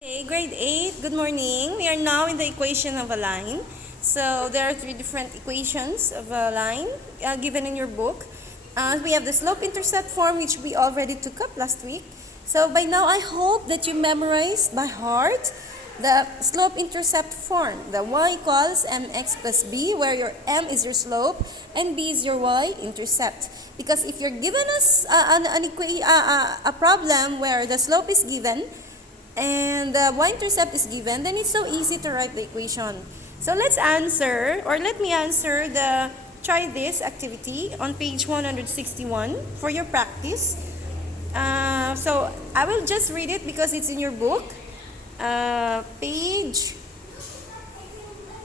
Okay, grade 8, good morning. We are now in the equation of a line. So there are three different equations of a line given in your book. We have the slope-intercept form, which we already took up last week. So by now, I hope that you memorized by heart the slope-intercept form. The y equals mx plus b, where your m is your slope and b is your y-intercept. Because if you're given us a problem where the slope is given, and the y-intercept is given, then it's so easy to write the equation. So let's answer, or let me answer try this activity on page 161 for your practice. So I will just read it because it's in your book. Page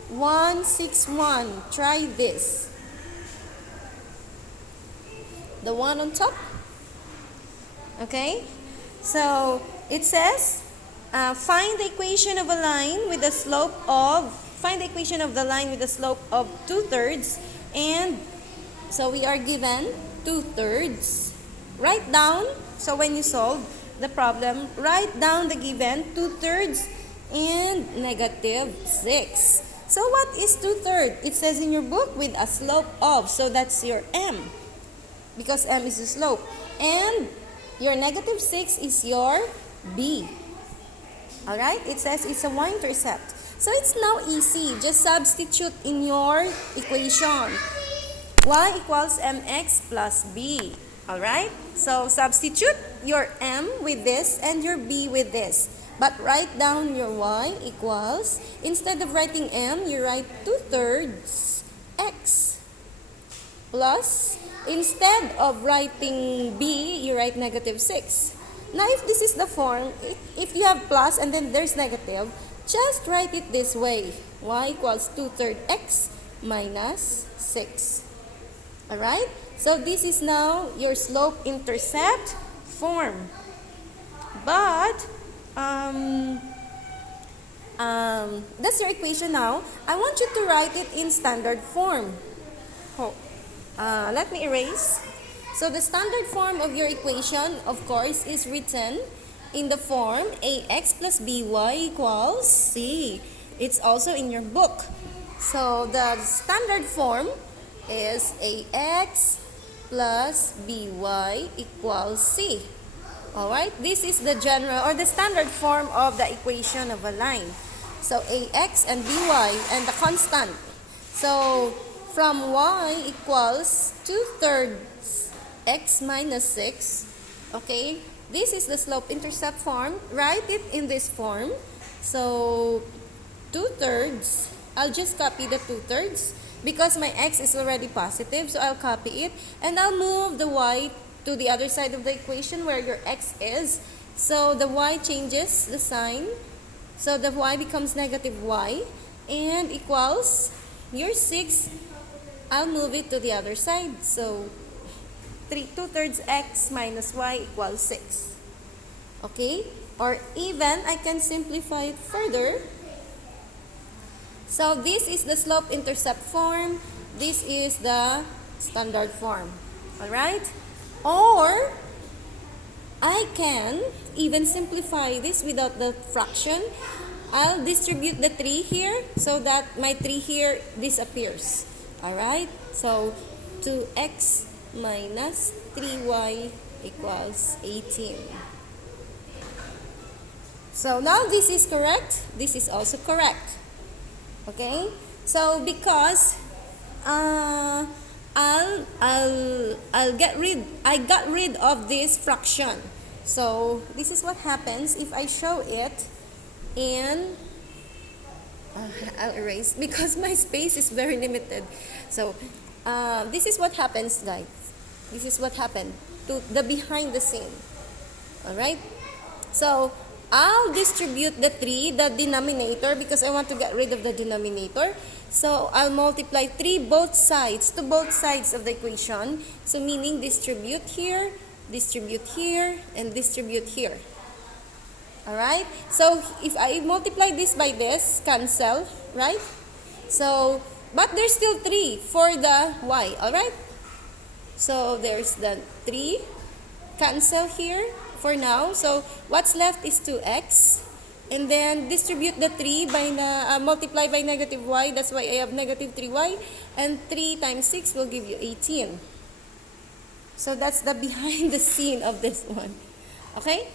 161, try this. The one on top. Okay, so it says, find the equation of a line with the slope of, find the equation of the line with the slope of 2/3, and so we are given 2/3. Write down, so when you solve the problem, write down the given 2/3 and -6. So what is 2/3? It says in your book with a slope of, so that's your m, because m is the slope, and your -6 is your b. Alright, it says it's a y-intercept. So it's now easy. Just substitute in your equation. Y equals mx plus b. Alright, so substitute your m with this and your b with this. But write down your y equals, instead of writing m, you write 2/3 x. Plus, instead of writing b, you write -6. Now, if this is the form, if you have plus and then there's negative, just write it this way. Y equals 2/3 x minus 6. Alright? So, this is now your slope-intercept form. But, that's your equation now. I want you to write it in standard form. Let me erase. So the standard form of your equation, of course, is written in the form ax plus by equals c. It's also in your book. So the standard form is ax plus by equals c. Alright, this is the general or the standard form of the equation of a line. So ax and by and the constant. So from y equals 2/3 x minus 6, okay, this is the slope-intercept form. Write it in this form. So 2/3, I'll just copy the 2/3 because my x is already positive, so I'll copy it and I'll move the y to the other side of the equation where your x is. So the y changes the sign, so the y becomes -y and equals your 6. I'll move it to the other side, so 2/3 x minus y equals 6. Okay? Or even, I can simplify it further. So this is the slope-intercept form. This is the standard form. Alright? Or, I can even simplify this without the fraction. I'll distribute the 3 here so that my 3 here disappears. Alright? So, 2x minus 3y equals 18. So now this is correct. This is also correct. Okay? So because I got rid of this fraction. So this is what happens if I show it in I'll erase because my space is very limited. So this is what happens, guys. This is what happened to the behind the scene. Alright? So, I'll distribute the 3, the denominator, because I want to get rid of the denominator. So, I'll multiply 3 both sides, to both sides of the equation. So, meaning distribute here, and distribute here. Alright? So, if I multiply this by this, cancel, right? So, but there's still 3 for the y, alright? So, there's the 3, cancel here for now. So, what's left is 2x And then distribute the 3 by multiply by negative y. That's why I have negative 3y. And 3 times 6 will give you 18. So that's the behind the scene of this one. Okay?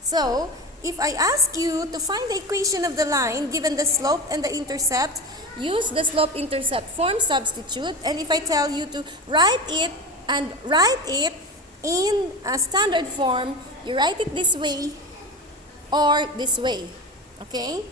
So, if I ask you to find the equation of the line given the slope and the intercept, use the slope-intercept form substitute. And if I tell you to write it in a standard form, you write it this way or this way. Okay?